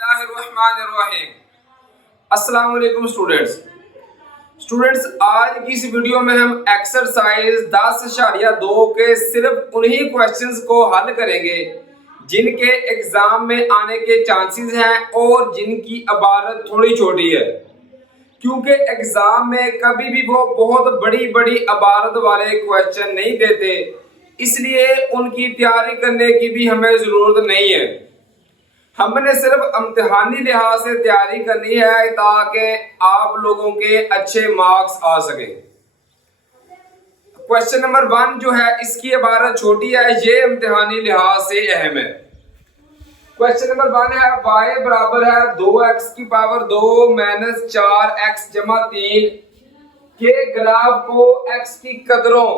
बिस्मिल्लाहिर्रहमानिर्रहीम। अस्सलाम वालेकुम स्टूडेंट्स, आज की इस वीडियो में हम एक्सरसाइज 10.2 के सिर्फ उन्हीं क्वेश्चंस को हल करेंगे जिनके एग्जाम में आने के चांसेस हैं और जिनकी इबारत थोड़ी छोटी है, क्योंकि एग्जाम में कभी भी वो बहुत बड़ी बड़ी इबारत वाले क्वेश्चन नहीं देते, इसलिए उनकी तैयारी करने की भी हमें ज़रूरत नहीं है। हमने सिर्फ इम्तिहानी लिहाज से तैयारी करनी है ताकि आप लोगों के अच्छे मार्क्स आ सके। क्वेश्चन नंबर 1 जो है इसकी इबारत छोटी है, ये इम्तिहानी लिहाज से अहम है। क्वेश्चन नंबर 1 है y बराबर है 2x की पावर 2 माइनस 4x जमा 3 के ग्राफ को x की कदरों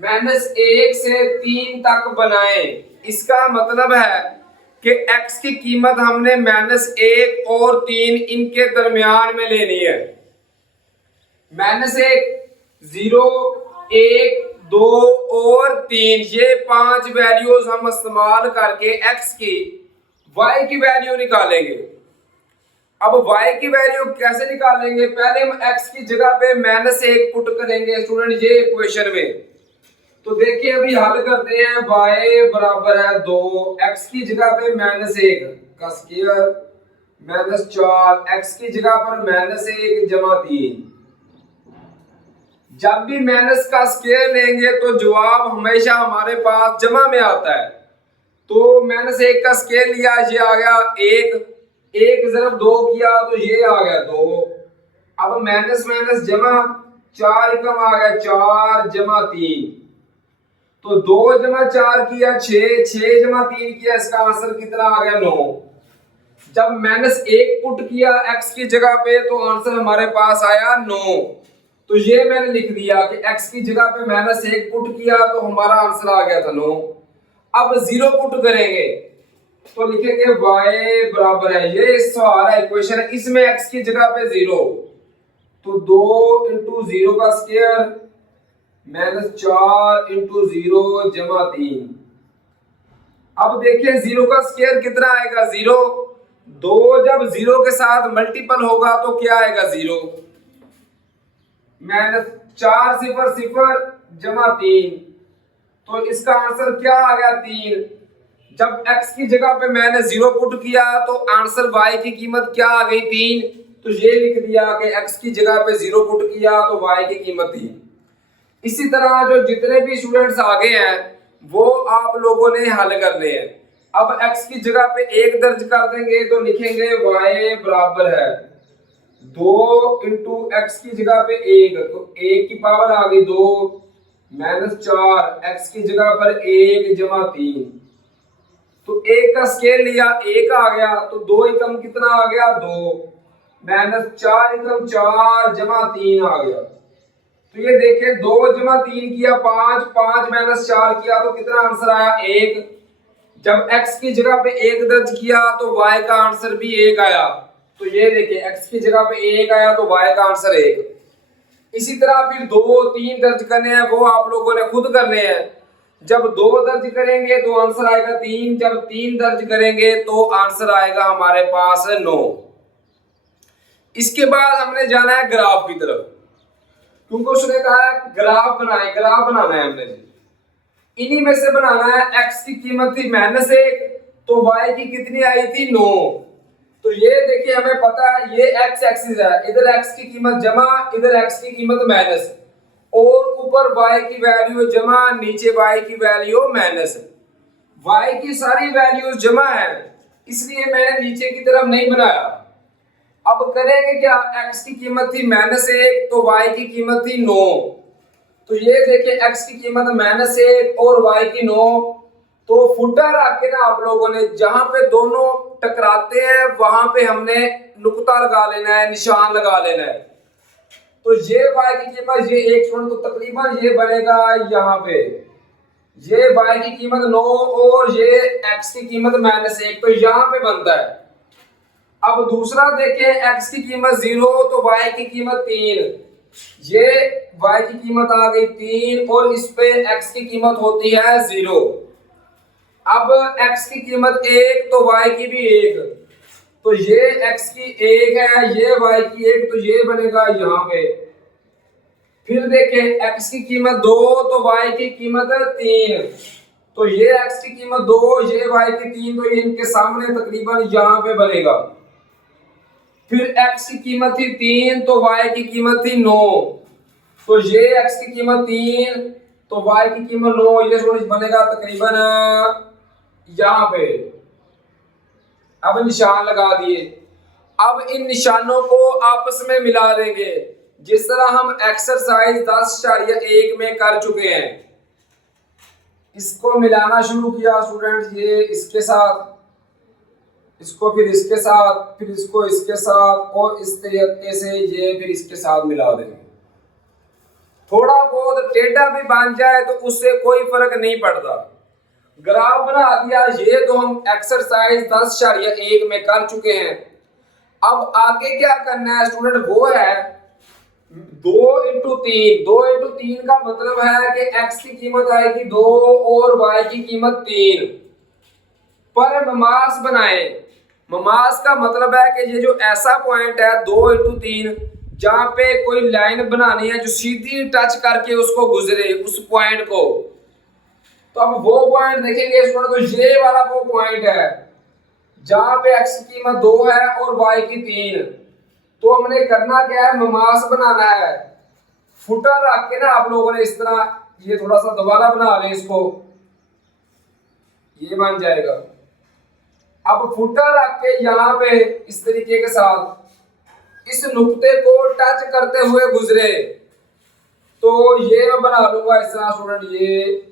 -1 से 3 तक बनाएं। इसका मतलब है कि x की कीमत हमने -1 और 3 इनके दरमियान में लेनी है। -1, 0, 1, 2 और 3 ये 5 वैल्यूज हम इस्तेमाल करके x की y की वैल्यू निकालेंगे। अब y की वैल्यू कैसे निकालेंगे? पहले हम x की जगह पे -1 पुट करेंगे स्टूडेंट ये इक्वेशन में। तो देखिए अभी हल करते हैं। y बराबर है 2, x की जगह पे -1 का स्क्वायर -4, x की जगह पर -1 जमा 3। जब भी माइनस का स्क्वायर लेंगे तो जवाब हमेशा हमारे पास जमा में आता है। तो -1 का स्क्वायर लिया, ये आ गया 1, 1 ज़रब 2 किया तो ये आ गया 2। अब माइनस माइनस जमा 4 एकम आ गया 4 जमा 3। तो 2 जमा 4 किया 6, 6 जमा 3 किया, इसका आंसर कितना आ गया 9। जब -1 पुट किया x की जगह पे तो आंसर हमारे पास आया 9। तो ये मैंने लिख दिया कि x की जगह पे -1 पुट किया तो हमारा आंसर आ गया था 9। अब 0 पुट करेंगे तो लिखेंगे y बराबर है, ये सवाल है इक्वेशन है, इसमें x की जगह पे 0 तो 2 इंटू 0 का स्क्वायर -4 इंटू 0 जमा 3। अब देखिए 0 का स्क्वायर कितना आएगा 0। 2 जब 0 के साथ मल्टीपल होगा तो क्या आएगा 0। -4 0 0 जमा 3, तो इसका आंसर क्या आ गया 3। जब x की जगह पे मैंने 0 पुट किया तो आंसर y की कीमत क्या आ गई 3। तो ये लिख दिया कि x की जगह पे 0 पुट किया तो y की कीमत 3। इसी तरह जो जितने भी स्टूडेंट्स आगे हैं वो आप लोगों ने हल करने हैं। अब x की जगह पे 1 दर्ज कर देंगे तो लिखेंगे y बराबर है 2 इंटू एक्स की जगह पे 1, तो 1 की पावर आ गई 2 -4, x की जगह पर 1 जमा 3। तो 1 का स्केल लिया 1 आ गया, तो 2 एकम कितना आ गया 2 -4 एकम 4 जमा 3 आ गया। तो ये देखिए 2 जमा 3 किया 5, 5 -4 किया तो कितना आंसर आया 1। जब x की जगह पे 1 दर्ज किया तो y का आंसर भी 1 आया। तो ये देखिए x की जगह पे 1 आया तो y का आंसर 1। इसी तरह फिर 2 3 दर्ज करने हैं, वो आप लोगों ने खुद करने हैं। जब 2 दर्ज करेंगे तो आंसर आएगा 3, जब 3 दर्ज करेंगे तो आंसर आएगा हमारे पास 9। इसके बाद हमने जाना है ग्राफ की तरफ, क्योंकि उसने कहा है ग्राफ बनाए, ग्राफ बनाना है हमने जी। इन्हीं में से बनाना है। x की कीमत थी -1 तो y की कितनी आई थी 9। तो ये देखिए हमें पता है ये x एक्सिस है, इधर x की कीमत जमा, इधर x की कीमत माइनस, और ऊपर y की वैल्यू जमा, नीचे y की वैल्यू माइनस। y की सारी वैल्यूज जमा है इसलिए मैंने नीचे की तरफ नहीं बनाया। अब करेंगे क्या, x की कीमत थी -1 तो y की कीमत थी 9। तो ये देखिए x की कीमत -1 और y की 9। तो फुटा रख के ना आप लोगों ने जहां पे दोनों टकराते हैं वहां पे हमने नुक्ता लगा लेना है, निशान लगा लेना है। तो ये y की कीमत ये 1 तो तकरीबन ये बनेगा यहाँ पे, ये y की कीमत 9 और ये x की कीमत -1, तो यहाँ पे बनता है। अब दूसरा देखें x की कीमत 0 तो y की कीमत 3, ये y की कीमत आ गई 3 और इस पे x की कीमत होती है 0। अब x की कीमत 1 तो y की भी 1, तो ये x की 1 है, ये y की 1, तो ये बनेगा यहाँ पे। फिर देखें x की कीमत 2 तो y की कीमत 3, तो ये x की कीमत 2, ये y की 3, तो ये इनके सामने तकरीबन यहाँ पे बनेगा। फिर x की कीमत थी 3 तो y की कीमत थी 9, तो ये x की कीमत 3 तो y की कीमत 9, ये बनेगा तकरीबन यहाँ पे। अब निशान लगा दिए। अब इन निशानों को आपस में मिला देंगे, जिस तरह हम एक्सरसाइज 10.1 में कर चुके हैं। इसको मिलाना शुरू किया स्टूडेंट्स, ये इसके साथ, इसको फिर इसके साथ, फिर इसको इसके साथ, और इस तरीके से ये फिर इसके साथ मिला देंगे। थोड़ा बहुत टेढ़ा भी बन जाए तो उससे कोई फर्क नहीं पड़ता। ग्राफ बना दिया, ये तो हम एक्सरसाइज 10.1 में कर चुके हैं। अब आगे क्या करना है स्टूडेंट, वो है 2 इंटू 3। 2 इंटू 3 का मतलब है कि x की कीमत आएगी 2 और y की कीमत 3 पर ममास बनाए। ममास का मतलब है कि ये जो ऐसा पॉइंट है 2 इंटू 3, जहां पे कोई लाइन बनानी है जो सीधी टच करके उसको गुजरे, उस पॉइंट को। तो अब वो पॉइंट देखेंगे स्टूडेंट, तो ये वाला वो पॉइंट है जहां पे x की कीमत 2 है और y की 3। तो हमने करना क्या है, ममास बनाना है। फुटर रख के ना आप लोगों ने इस तरह, ये थोड़ा सा दोबारा बना लें इसको, ये बन जाएगा। अब फुटर रख के यहाँ पे इस तरीके के साथ इस नुक्ते को टच करते हुए गुजरे, तो ये मैं बना लूंगा इस तरह स्टूडेंट, ये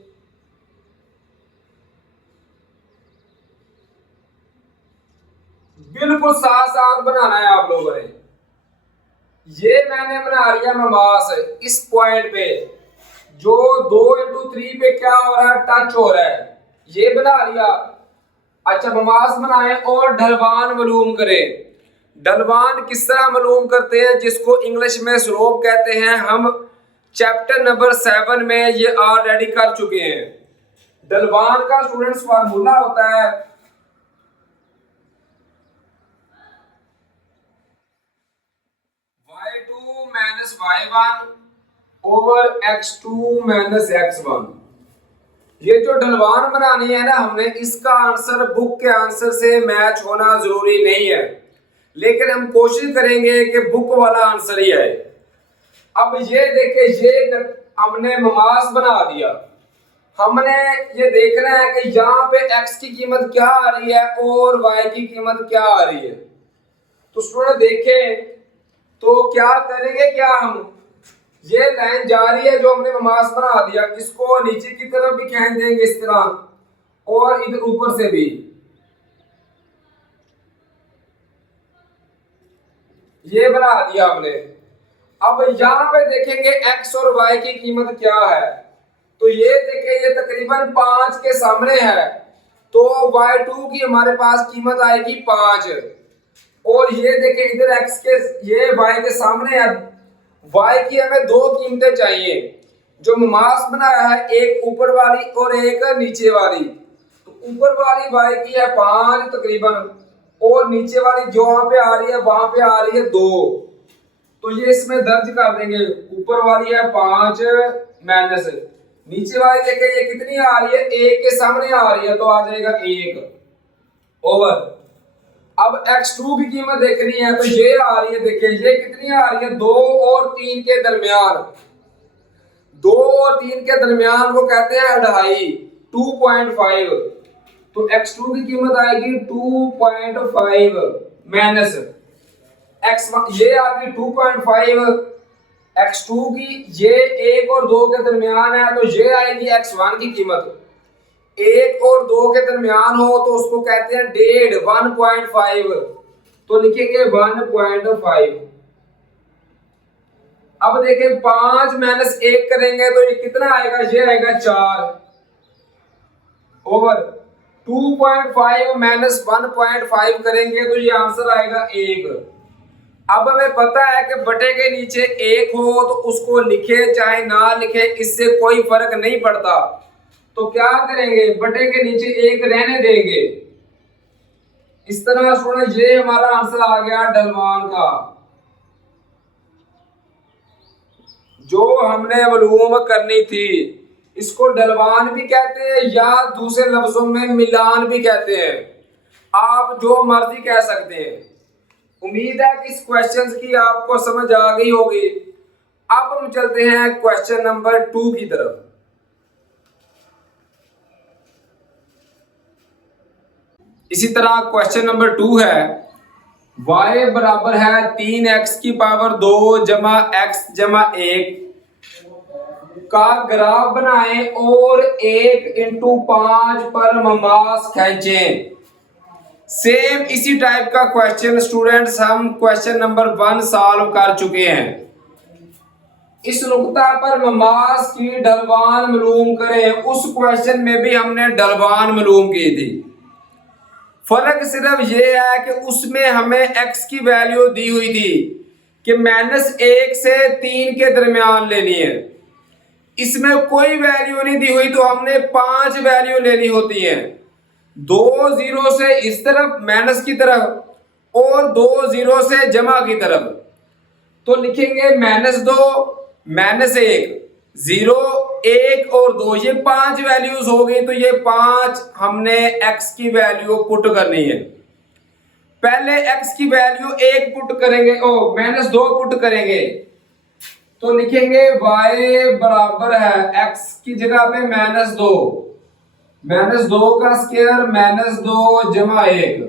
बिल्कुल साथ साथ बनाना है आप लोगों ने। ये मैंने बना लिया ममास इस पॉइंट पे, जो 2 इंटू 3 पे क्या हो रहा है, टच हो रहा है, ये बना लिया। अच्छा, ममास बनाए और ढलवान मालूम करें। ढलवान किस तरह मालूम करते हैं, जिसको इंग्लिश में स्लोप कहते हैं, हम चैप्टर नंबर 7 में ये ऑलरेडी कर चुके हैं। ढलवान का स्टूडेंट्स फार्मूला होता है y2 minus y1 over x2 minus x1। ये जो ढलवान बनानी है ना हमने, इसका आंसर बुक के आंसर से मैच होना जरूरी नहीं है, लेकिन हम कोशिश करेंगे कि बुक वाला आंसर ही आए। अब ये देखे, ये हमने ममास बना दिया। हमने ये देखना है कि यहाँ पे x की कीमत क्या आ रही है और y की कीमत क्या आ रही है। तो स्टूडेंट देखें तो क्या करेंगे, क्या हम ये लाइन जा रही है जो हमने ममास बना दिया, इसको नीचे की तरफ भी खींच देंगे इस तरह, और इधर ऊपर से भी ये बना दिया हमने। अब यहाँ पे देखेंगे x और y की कीमत क्या है, तो ये देखें, ये तकरीबन 5 के सामने है, तो y2 की हमारे पास कीमत आएगी 5। और ये देखें इधर x के, ये y के सामने है, y की हमें 2 कीमतें चाहिए। जो ममास बनाया है, एक ऊपर वाली और एक नीचे वाली। तो ऊपर वाली y की है 5 तकरीबन, और नीचे वाली जो वहां पे आ रही है वहां पे आ रही है 2। तो ये इसमें दर्ज कर देंगे, ऊपर वाली है 5 माइनस नीचे वाली, देखें ये कितनी आ रही है, 1 के सामने आ रही है, तो आ जाएगा 1 ओवर। अब x2 की कीमत देखनी है, तो ये आ रही है, देखिए ये कितनी आ रही है, 2 और 3 के दरमियान। 2 और 3 के दरमियान को कहते हैं अढ़ाई, 2.5। तो x2 की कीमत आएगी 2.5 माइनस x1, ये आ गई 2.5 x2 की, ये 1 और 2 के दरमियान है, तो ये आएगी x1 की कीमत। 1 और 2 के दरमियान हो तो उसको कहते हैं 1.5, तो लिखेंगे 1.5। अब देखें 5 माइनस 1 करेंगे तो ये कितना आएगा, ये आएगा 4 ओवर 2.5 माइनस 1.5 करेंगे तो ये आंसर आएगा 1। अब हमें पता है कि बटे के नीचे 1 हो तो उसको लिखे चाहे ना लिखे, इससे कोई फर्क नहीं पड़ता। तो क्या करेंगे, बटे के नीचे 1 रहने देंगे। इस तरह स्टूडेंट ये हमारा आंसर आ गया ढलवान का, जो हमने मालूम करनी थी। इसको ढलवान भी कहते हैं या दूसरे लफ्जों में मिलान भी कहते हैं, आप जो मर्जी कह सकते हैं। उम्मीद है कि इस क्वेश्चन की आपको समझ आ गई होगी। अब हम चलते हैं क्वेश्चन नंबर 2 की तरफ। इसी तरह क्वेश्चन नंबर 2 है, y बराबर है 3x की पावर 2 जमा x जमा 1 का ग्राफ बनाएं और 1/5 पर ममास खींचें। सेम इसी टाइप का क्वेश्चन स्टूडेंट्स हम क्वेश्चन नंबर 1 सॉल्व कर चुके हैं। इस नुक्ता पर ममास की ढलवान मालूम करें। उस क्वेश्चन में भी हमने ढलवान मालूम की थी। फर्क सिर्फ ये है कि उसमें हमें x की वैल्यू दी हुई थी कि -1 से 3 के दरमियान लेनी है। इसमें कोई वैल्यू नहीं दी हुई तो हमने 5 वैल्यू लेनी होती है। 2 0 से इस तरफ माइनस की तरफ और 2 0 से जमा की तरफ। तो लिखेंगे -2 -1 0 1 और 2, ये 5 वैल्यूज हो गई। तो ये 5 हमने x की वैल्यू पुट करनी है। पहले x की वैल्यू 1 पुट करेंगे, -2 पुट करेंगे तो लिखेंगे y बराबर है x की जगह पे -2 -2 का स्क्वायर -2 जमा 1।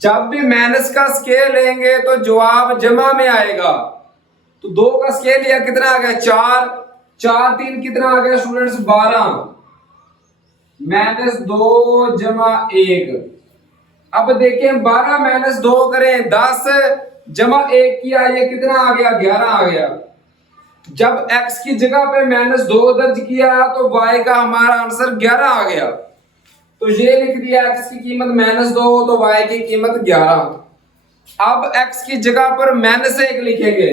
जब भी माइनस का स्क्वायर लेंगे तो जवाब जमा में आएगा। तो 2 का स्क्वायर लिया कितना आ गया 4, 4 3 कितना आ गया स्टूडेंट्स 12 -2 जमा 1। अब देखें 12 -2 करें 10 जमा 1 किया, ये कितना आ गया 11 आ गया। जब x की जगह पे -2 दर्ज किया तो y का हमारा आंसर 11 आ गया। तो ये लिख दिया x की कीमत -2 तो y की कीमत 11। अब x की जगह पर -1 लिखेंगे,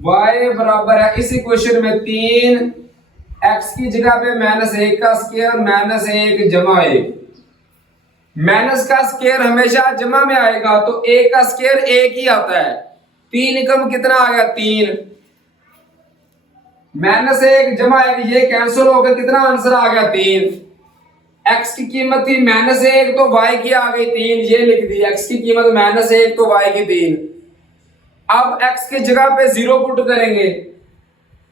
y बराबर है इस इक्वेशन में 3 x की जगह पे -1 का स्क्वायर -1 जमा 1। माइनस का स्क्वायर हमेशा जमा में आएगा तो 1 का स्क्वायर 1 ही आता है। 3 एकम कितना आ गया 3 -1 जमा 1, ये कैंसिल हो गया, कितना आंसर आ गया 3। x की कीमत थी -1 तो y की आ गई 3, ये लिख दी x की कीमत -1 तो y की 3। अब x की जगह पे 0 पुट करेंगे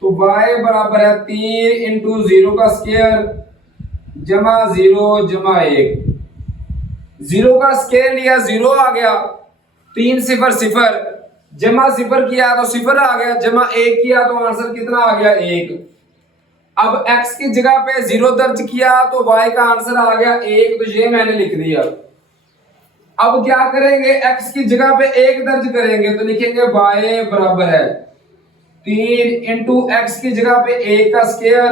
तो y बराबर है 3 × 0 का स्क्वायर जमा 0 जमा 1। 0 का स्क्वायर लिया 0 आ गया, 3 0 0 जमा 0 किया तो 0 आ गया, जमा 1 किया तो आंसर कितना आ गया 1। अब x की जगह पे 0 दर्ज किया तो y का आंसर आ गया 1, तो ये मैंने लिख दिया। अब क्या करेंगे x की जगह पे 1 दर्ज करेंगे तो लिखेंगे y बराबर है 3 × x की जगह पे 1 का स्क्वायर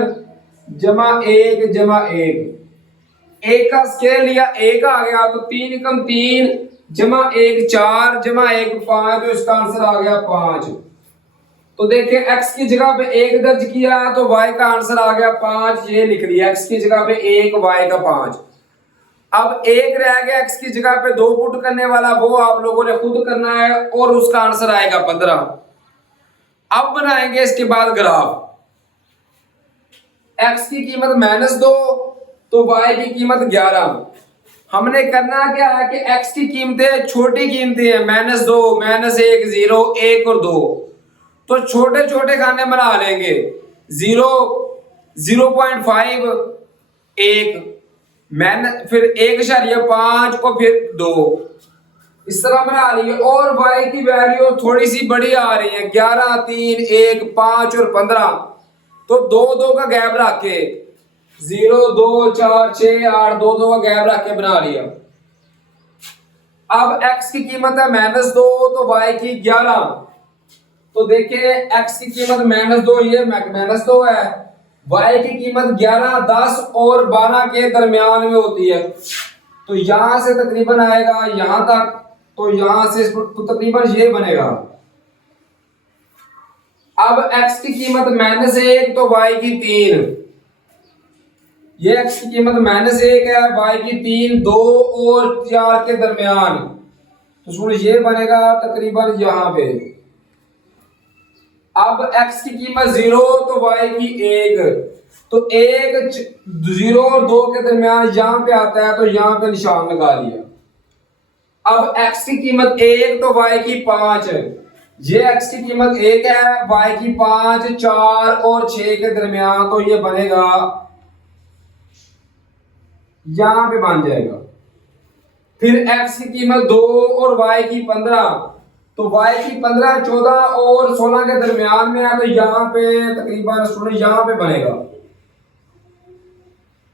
जमा 1 जमा 1। 1 का स्क्वायर लिया 1 आ गया तो 3 एकम 3 जमा 1 4 जमा 1 5, तो इसका आंसर आ गया 5। तो देखिए x की जगह पे 1 दर्ज किया तो y का आंसर आ गया 5, ये लिख लिया x की जगह पे 1 y का 5। अब 1 रह गया x की जगह पे 2 पुट करने वाला, वो आप लोगों ने खुद करना है और उसका आंसर आएगा 15। अब बनाएंगे इसके बाद ग्राफ। x की कीमत -2 तो y की कीमत 11। हमने करना क्या है कि x की कीमतें छोटी कीमतें हैं, -2 -1 0 1 और 2, तो छोटे छोटे खाने बना लेंगे। 0 0.5 1 फिर 1.5 और फिर 2, इस तरह बना लिए। और y की वैल्यू थोड़ी सी बड़ी आ रही है 11 3 1 5 और 15, तो 2 2 का गैप रख के 0 2 4 6 8 2 2 का गैप रख के बना लिया। अब x की कीमत है -2 तो y की 11, तो देखिए x की कीमत -2, ये -2 है, y की कीमत 11 10 और 12 के दरमियान में होती है। तो यहां से तकरीबन आएगा यहां तक, तो यहां से तो तकरीबन ये बनेगा। अब x की कीमत -1 तो y की 3, ये x की कीमत -1 है, y की 3, 2 और 4 के दरमियान, तो सुन ये बनेगा तकरीबन यहाँ पे। अब x की कीमत 0 तो y की 1, तो 1 0 और 2 के दरमियान यहाँ पे आता है, तो यहाँ पे निशान लगा दिया। अब x की कीमत 1 तो y की 5, ये x की कीमत 1 है, y की 5, 4 और 6 के दरमियान, तो ये बनेगा यहां पे बन जाएगा। फिर x की कीमत 2 और y की 15, तो y की 15, 14 और 16 के दरमियान में है, तो यहाँ पे तकरीबन स्टूडेंट यहाँ पे बनेगा,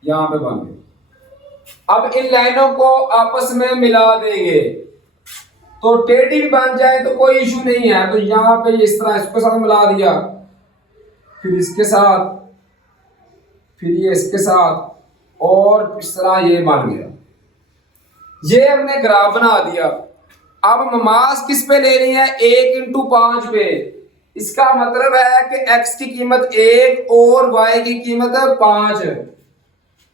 यहाँ पे बन गया। अब इन लाइनों को आपस में मिला देंगे तो टेढ़ी भी बन जाए तो कोई इशू नहीं है, तो यहाँ पे इस तरह इसके साथ मिला दिया, फिर इसके साथ, फिर ये इसके साथ, और इस तरह ये बन गया। ये हमने ग्राफ बना दिया। अब नमाज किस पे लेनी है? 1/5 पे। इसका मतलब है कि x की कीमत 1 और y की कीमत 5।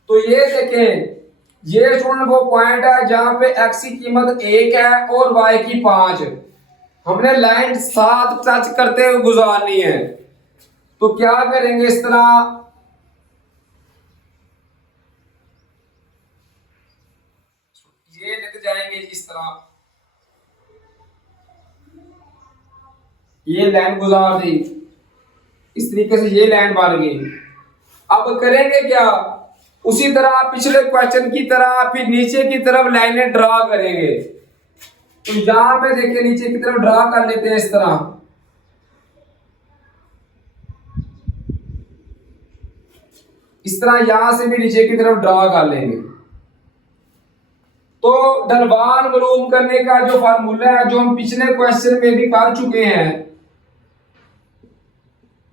तो ये देखें, ये स्टूडेंट वो पॉइंट है जहां पे x की कीमत 1 है और y की 5। हमने लाइन 7 टच करते हुए गुजारनी है, तो क्या करेंगे? इस तरह ये लिख जाएंगे, इस तरह ये लाइन गुजार दी, इस तरीके से ये लाइन बन गई। अब करेंगे क्या? उसी तरह पिछले क्वेश्चन की तरह फिर नीचे की तरफ लाइनें ड्रा करेंगे। तो यहां पे देखिए नीचे की तरफ ड्रा कर लेते हैं इस तरह। इस तरह यहां से भी नीचे की तरफ ड्रा कर लेंगे। तो ढलवान मालूम करने का जो फार्मूला है, जो हम पिछले क्वेश्चन में भी कर चुके हैं,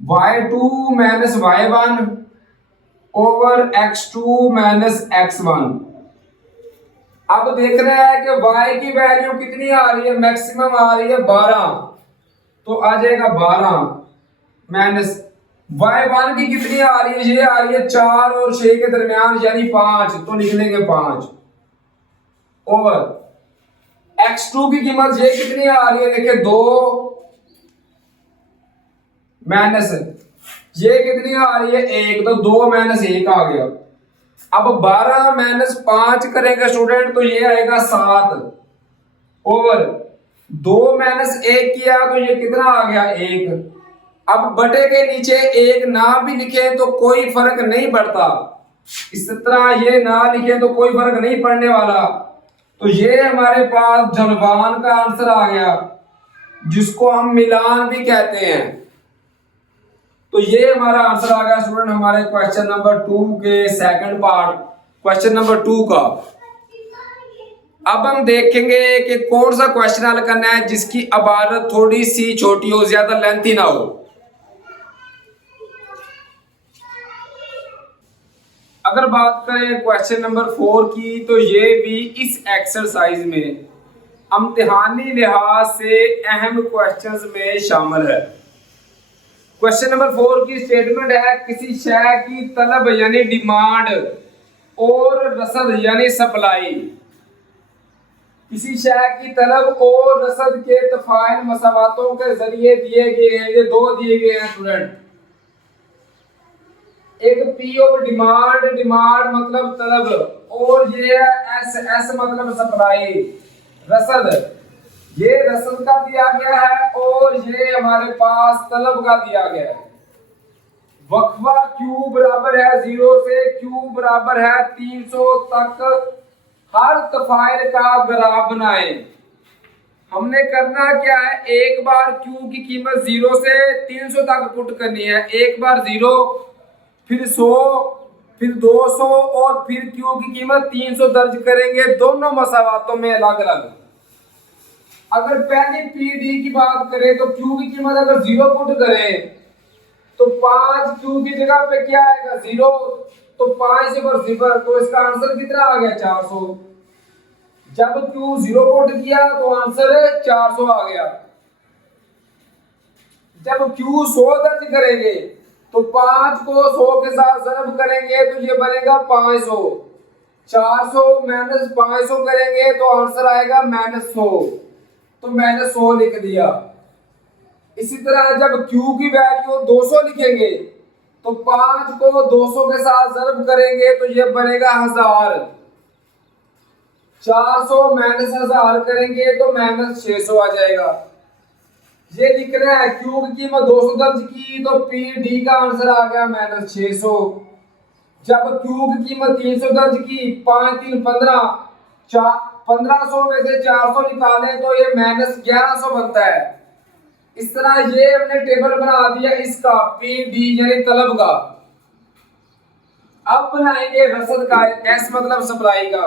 y2 - y1 over x2 - x1। अब देख रहे हैं कि y की वैल्यू कितनी आ रही है? मैक्सिमम आ रही है 12, तो आ जाएगा 12 माइनस y1 की कितनी आ रही है? ये आ रही है 4 और 6 के दरमियान, यानी 5, तो निकलेंगे 5 ओवर x2 की कीमत ये कितनी आ रही है? देखिए 2 माइनस ये कितनी आ रही है? 1, तो 2 - 1 आ गया। अब 12 - 5 करेंगे स्टूडेंट, तो ये आएगा 7 ओवर 2 - 1 किया, तो ये कितना आ गया? 1। अब बटे के नीचे 1 ना भी लिखे तो कोई फर्क नहीं पड़ता, इस तरह ये ना लिखे तो कोई फर्क नहीं पड़ने वाला। तो ये हमारे पास ढलवान का आंसर आ गया, जिसको हम मिलान भी कहते हैं। तो ये हमारा आंसर आ गया स्टूडेंट हमारे क्वेश्चन नंबर 2 के सेकंड पार्ट, क्वेश्चन नंबर 2 का। अब हम देखेंगे कि कौन सा क्वेश्चन हल करना है जिसकी इबारत थोड़ी सी छोटी हो, ज्यादा लेंथी ना हो। अगर बात करें क्वेश्चन नंबर 4 की, तो ये भी इस एक्सरसाइज में इम्तिहानी लिहाज से अहम क्वेश्चंस में शामिल है। क्वेश्चन नंबर 4 की स्टेटमेंट है, किसी शय की तलब यानी डिमांड और रसद यानी सप्लाई, किसी शय की तलब और रसद के तफाइल मसावातों के जरिए दिए गए हैं। ये दो दिए गए हैं स्टूडेंट, एक पी ऑफ डिमांड, डिमांड मतलब तलब, और ये है एस, एस मतलब सप्लाई, रसद। ये रसद का दिया गया है और ये हमारे पास तलब का दिया गया है। वक्फा Q बराबर है 0 से Q बराबर है 300 तक हर तफाइल का ग्राफ बनाएं। हमने करना क्या है? एक बार Q की कीमत 0 से 300 तक पुट करनी है। एक बार 0, फिर 100, फिर 200 और फिर Q की कीमत 300 दर्ज करेंगे, दोनों मसावातों में अलग अलग। अगर पहले PD की बात करें तो Q की कीमत अगर 0 पुट करें तो 5 Q की जगह पे क्या आएगा? 0, तो 5 0 0, तो इसका आंसर कितना आ गया? 400। जब Q 0 पुट किया तो आंसर 400 आ गया। जब Q 100 दर्ज करेंगे तो 5 को 100 के साथ ज़रब करेंगे तो ये बनेगा 500। 400 माइनस 500 करेंगे तो आंसर आएगा -100। तो मैंने 100 लिख दिया। इसी तरह जब Q की वैल्यू 200 लिखेंगे तो 5 को 200 के साथ ज़रब करेंगे तो ये बनेगा 1000। 400 माइनस 1000 करेंगे तो -600 आ जाएगा। ये लिख रहे हैं Q की कीमत 200 दर्ज की तो PD का आंसर आ गया -600। जब Q की कीमत 300 दर्ज की, 5 3 15, 1500 में से 400 निकालें तो ये -1100 बनता है। इस तरह ये हमने टेबल बना दिया इसका PD यानी तलब का। अब बनाएंगे रसद का, S मतलब सप्लाई का।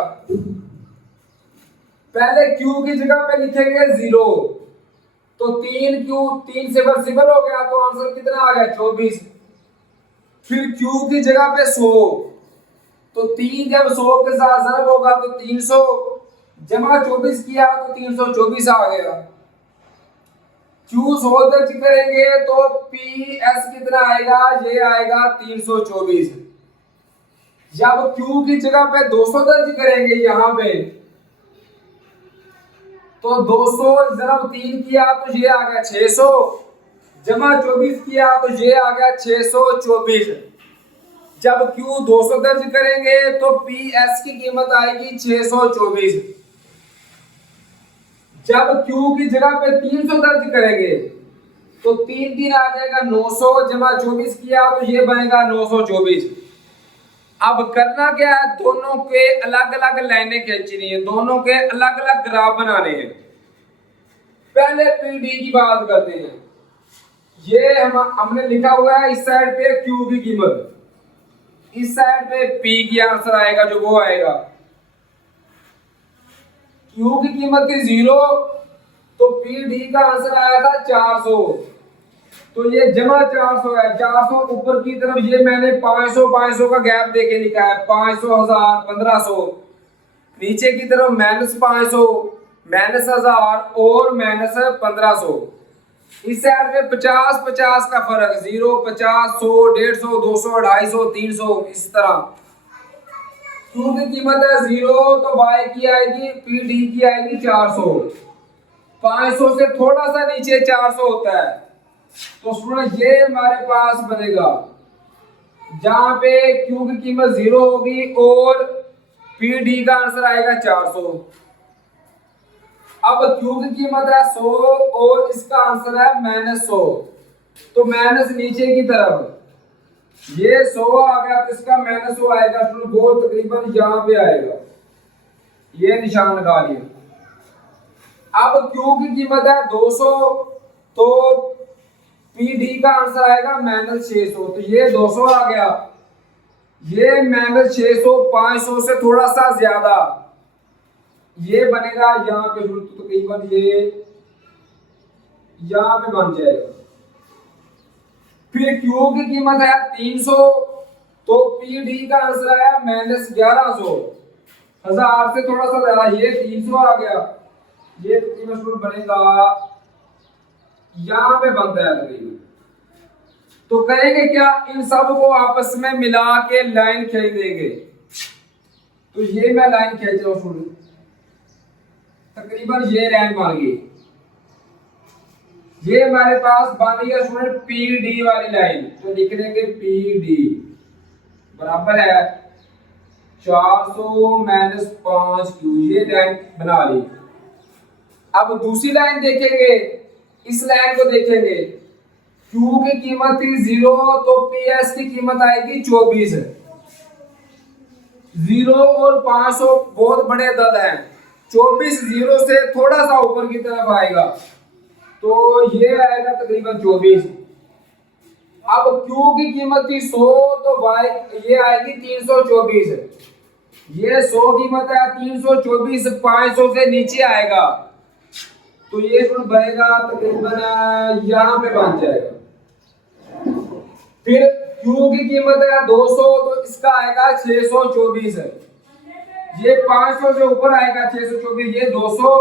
पहले Q की जगह पे लिखेंगे 0 तो 3Q, 3 से सिफर हो गया तो आंसर कितना आ गया 24। फिर Q की जगह पे 100 तो 3 जब 100 के साथ ज़रब होगा तो 300 जमा 24 किया तो 324 आ गया। Q 100 दर्ज करेंगे तो PS कितना आएगा, ये आएगा 324। जब Q की जगह पे 200 दर्ज करेंगे यहाँ पे तो 200 ज़रब 3 किया तो ये आ गया 600 जमा 24 किया तो ये आ गया 624। जब Q 200 दर्ज करेंगे तो PS की कीमत आएगी 624। जब Q की जगह पे 300 दर्ज करेंगे तो 3 3 आ जाएगा 900 जमा 24 किया तो ये बनेगा 924। अब करना क्या है, दोनों के अलग अलग लाइनें खींचनी है, दोनों के अलग अलग ग्राफ बनाने हैं। पहले PD की बात करते हैं। ये हमने लिखा हुआ है इस साइड पे Q की कीमत, इस साइड पे P की आंसर आएगा जो वो आएगा। Q की कीमत थी 0 तो PD का आंसर आया था 400 तो ये जमा 400 है। 400 ऊपर की तरफ ये मैंने 500 500 का गैप देके लिखा है, 500 1000 1500। नीचे की तरफ -500 -1000 और -1500। इस साइड पे 50 50 का फर्क, 0 50 100 150 200 250 300 इस तरह। Q की कीमत है 0 तो Y की आएगी, PD की आएगी 400। 500 से थोड़ा सा नीचे 400 होता है तो स्टूडेंट ये हमारे पास बनेगा जहां पे Q की कीमत 0 होगी और PD का आंसर आएगा 400। अब Q की कीमत है 100 और इसका आंसर है -100 तो माइनस नीचे की तरफ ये 100 आ गया तो इसका -100 आएगा। स्टूडेंट वो तकरीबन यहाँ पे आएगा, ये निशान लगा लिया। अब Q की कीमत है 200 तो PD का आंसर आएगा -600 तो ये 200 आ गया, ये -600 500 से थोड़ा सा ज्यादा ये बनेगा यहाँ पे तो तकरीबन ये यहाँ पे बन जाएगा। फिर Q की कीमत है 300 तो PD का आंसर आया -1100, 1000 से थोड़ा सा ज्यादा, ये 300 आ गया। ये तकरीबन बनेगा यहाँ पे बनता है तकरीबन। तो करेंगे क्या, इन सब को आपस में मिला के लाइन खींच देंगे। तो ये मैं लाइन खींच रहा हूँ, तकरीबन ये लाइन बन गई। ये हमारे पास बन गया स्टूडेंट PD वाली लाइन। तो लिख देंगे PD बराबर है 400 - 5Q, ये लाइन बना ली। अब दूसरी लाइन देखेंगे, इस लाइन को देखेंगे। Q की कीमत थी 0 तो PS की कीमत आएगी 24। 0 और 500 बहुत बड़े अदद हैं, 24 0 से थोड़ा सा ऊपर की तरफ आएगा तो ये आएगा तकरीबन 24। अब Q की कीमत थी 100 तो Y ये आएगी 324। ये 100 कीमत है, 324 500 से नीचे आएगा तो ये बनेगा तकरीबन यहाँ पे बन जाएगा। फिर Q की कीमत है 200 तो इसका आएगा 624। ये 500 से ऊपर आएगा 624, ये 200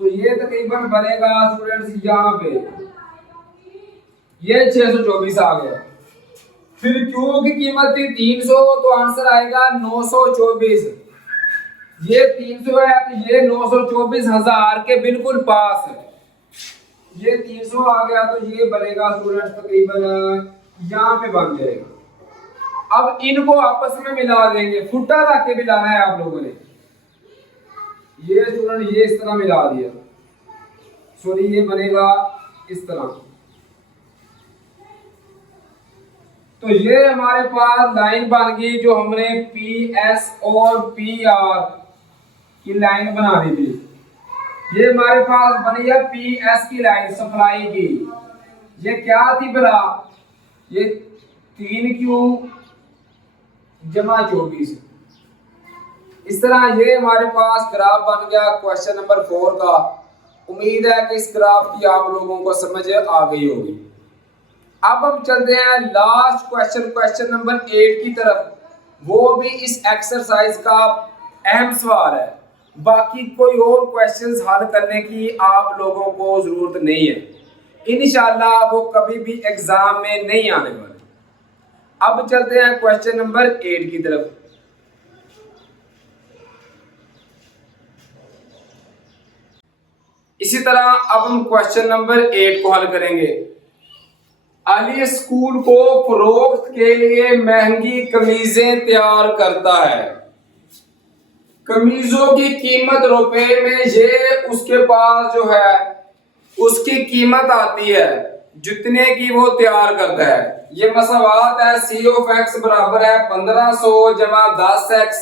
तो ये तकरीबन बनेगा स्टूडेंट्स यहाँ पे ये 624 आ गया। फिर Q की कीमत थी 300, तो आंसर आएगा 924। ये 300 है तो ये 924,000 के बिल्कुल पास है। ये 300 आ गया तो ये बनेगा स्टूडेंट तकरीबन यहाँ पे बन जाएगा। अब इनको आपस में मिला देंगे, फुटा रख के मिलाना है आप लोगों ने। ये स्टूडेंट ये इस तरह मिला दिया, सॉरी ये बनेगा इस तरह। तो ये हमारे पास लाइन बन गई जो हमने पी एस और पी आर की लाइन बना दी थी। ये हमारे पास बनी है पी एस की लाइन सप्लाई की। ये क्या थी भला, ये 3Q जमा 24। इस तरह ये हमारे पास ग्राफ बन गया क्वेश्चन नंबर 4 का। उम्मीद है कि इस ग्राफ की आप लोगों को समझ आ गई होगी। अब हम चलते हैं लास्ट क्वेश्चन, क्वेश्चन नंबर 8 की तरफ। वो भी इस एक्सरसाइज का अहम सवाल है। बाकी कोई और क्वेश्चंस हल करने की आप लोगों को जरूरत नहीं है। इंशाल्लाह वो कभी भी एग्जाम में नहीं आने वाले। अब चलते हैं क्वेश्चन नंबर 8 की तरफ। इसी तरह अब हम क्वेश्चन नंबर 8 को हल करेंगे। अली स्कूल को फरोख्त के लिए महंगी कमीजें तैयार करता है। कमीजों की कीमत रुपए में ये उसके पास जो है उसकी कीमत आती है जितने की वो तैयार करता है। ये मसावात है, सी ऑफ एक्स बराबर है 1500 जमा 10x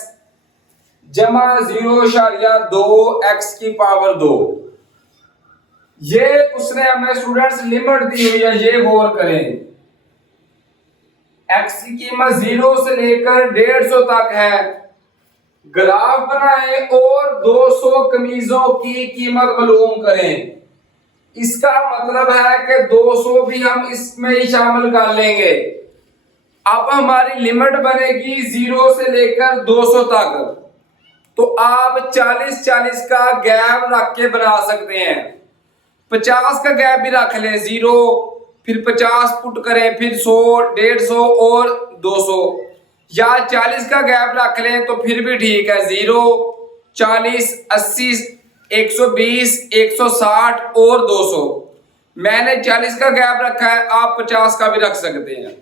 जमा 0.2 x की पावर 2। ये उसने हमें स्टूडेंट्स लिमिट दी हुई है, ये गौर करें। x की कीमत 0 से लेकर 150 तक है। ग्राफ बनाएं और 200 कमीजों की कीमत मालूम करें। इसका मतलब है कि 200 भी हम इसमें ही शामिल कर लेंगे। अब हमारी लिमिट बनेगी 0 से लेकर 200 तक। तो आप 40-40 का गैप रख के बना सकते हैं। 50 का गैप भी रख लें, 0 फिर 50 पुट करें, फिर 100, 150 और 200, या 40 का गैप रख लें तो फिर भी ठीक है। 0, 40, 80, 120, 160 और 200। मैंने 40 का गैप रखा है, आप 50 का भी रख सकते हैं।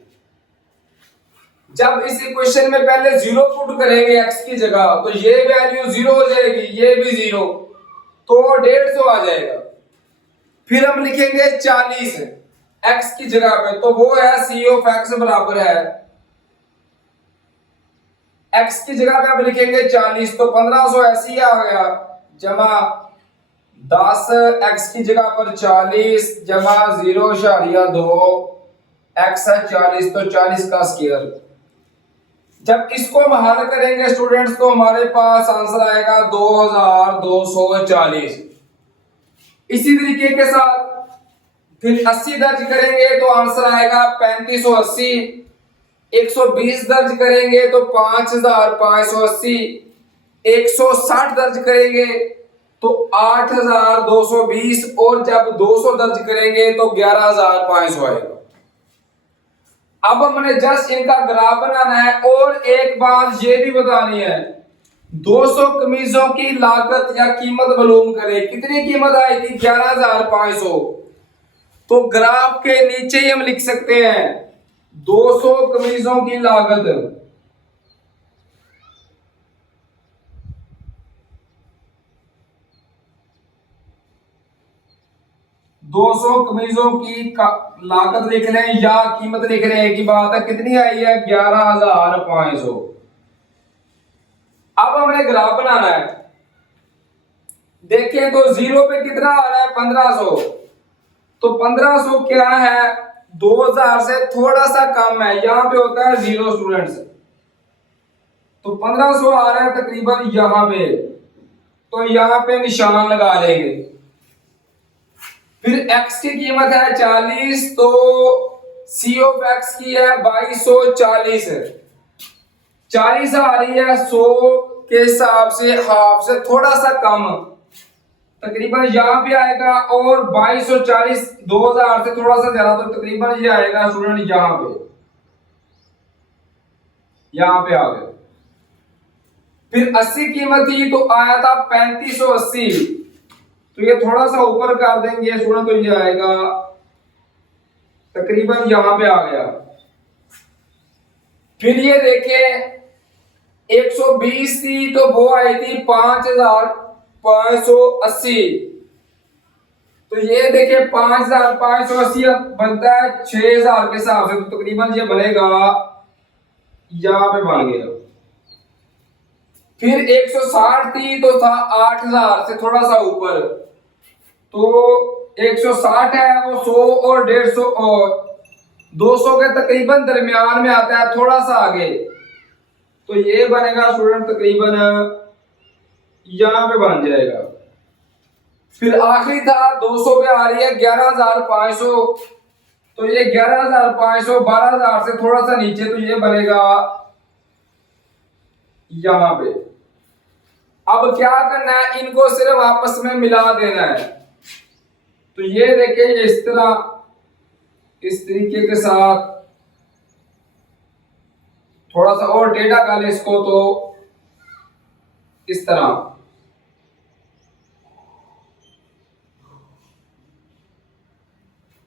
जब इस इक्वेशन में पहले 0 पुट करेंगे x की जगह तो ये वैल्यू 0 हो जाएगी, ये भी 0, तो 150 आ जाएगा। फिर हम लिखेंगे 40 x की जगह पे, तो वो है c ऑफ x बराबर है x की जगह पे अब लिखेंगे 40, तो 1500 ऐसे ही आ गया जमा 10 x की जगह पर 40 जमा 0.2 x है 40, तो 40 का स्क्वायर। जब इसको हम हल करेंगे स्टूडेंट्स तो हमारे पास आंसर आएगा 2240। इसी तरीके के साथ फिर 80 दर्ज करेंगे तो आंसर आएगा 3580। 120 दर्ज करेंगे तो 5580। 160 दर्ज करेंगे तो 8220 और जब 200 दर्ज करेंगे तो 11500 आएगा। अब हमने जस्ट इनका ग्राफ बनाना है और एक बात ये भी बतानी है, 200 कमीजों की लागत या कीमत मालूम करें। कितनी कीमत आएगी? 11500। तो ग्राफ के नीचे ही हम लिख सकते हैं 200 कमीजों की लागत। दो 200 कमीजों की लागत लिख लें या कीमत लिख लें, एक ही बात है। कितनी आई है? 11500। अब हमने ग्राफ बनाना है। देखें तो 0 पे कितना आ रहा है? 1500। तो 1500 क्या है? 2000 से थोड़ा सा कम है, यहां पे होता है 0 स्टूडेंट्स। तो 1500 आ रहा है तकरीबन यहां पे, तो यहां पे निशान लगा लेंगे। फिर x की कीमत है 40, तो c ऑफ x की है 2240। 40 आ रही है 100 के हिसाब से हाफ से थोड़ा सा कम, तकरीबन यहाँ पे आएगा। और 2240 2000 से थोड़ा सा ज्यादा, तो तकरीबन ये आएगा स्टूडेंट यहाँ पे। यहां पे आ गए। फिर 80 कीमत थी तो आया था 3580, तो ये थोड़ा सा ऊपर कर देंगे स्टूडेंट, तो ये आएगा तकरीबन यहां पे आ गया। फिर ये देखें 120 थी तो वो आई थी 5580, तो ये देखिए 5580 बनता है 6000 के हिसाब से, तो तकरीबन ये बनेगा यहां पे बन गया। फिर 160 थी तो था 8000 से थोड़ा सा ऊपर, तो 160 है वो 100 और 150 और 200 के तकरीबन दरमियान में आता है, थोड़ा सा आगे, तो ये बनेगा स्टूडेंट तकरीबन यहां पे बन जाएगा। फिर आखिरी था 200 पे आ रही है 11500, तो ये 11500 12000 से थोड़ा सा नीचे, तो ये बनेगा यहां पे। अब क्या करना है, इनको सिर्फ आपस में मिला देना है। तो ये देखिए इस तरह, इस तरीके के साथ थोड़ा सा और टेढ़ा कर ले इसको, तो इस तरह।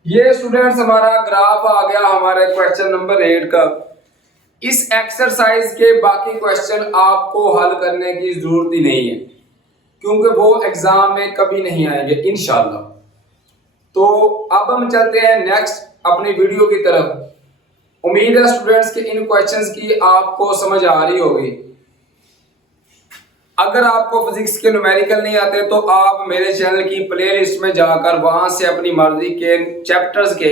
ये स्टूडेंट्स हमारा ग्राफ आ गया हमारे क्वेश्चन नंबर 8 का। इस एक्सरसाइज के बाकी क्वेश्चन आपको हल करने की जरूरत ही नहीं है, क्योंकि वो एग्जाम में कभी नहीं आएंगे इंशाल्लाह। तो अब हम चलते हैं नेक्स्ट अपनी वीडियो की तरफ। उम्मीद है स्टूडेंट्स के इन क्वेश्चंस की आपको समझ आ रही होगी। अगर आपको फिजिक्स के न्यूमेरिकल नहीं आते तो आप मेरे चैनल की प्लेलिस्ट में जाकर वहां से अपनी मर्जी के चैप्टर्स के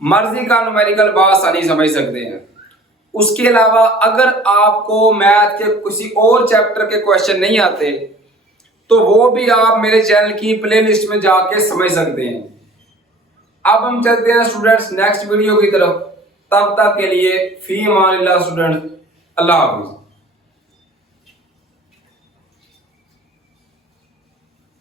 मर्जी का न्यूमेरिकल बआसानी समझ सकते हैं। उसके अलावा अगर आपको मैथ के किसी और चैप्टर के क्वेश्चन नहीं आते तो वो भी आप मेरे चैनल की प्लेलिस्ट में जाके समझ सकते हैं। अब हम चलते हैं स्टूडेंट्स नेक्स्ट वीडियो की तरफ। तब तक के लिए फी अमान अल्लाह स्टूडेंट्स, अल्लाह हाफिज।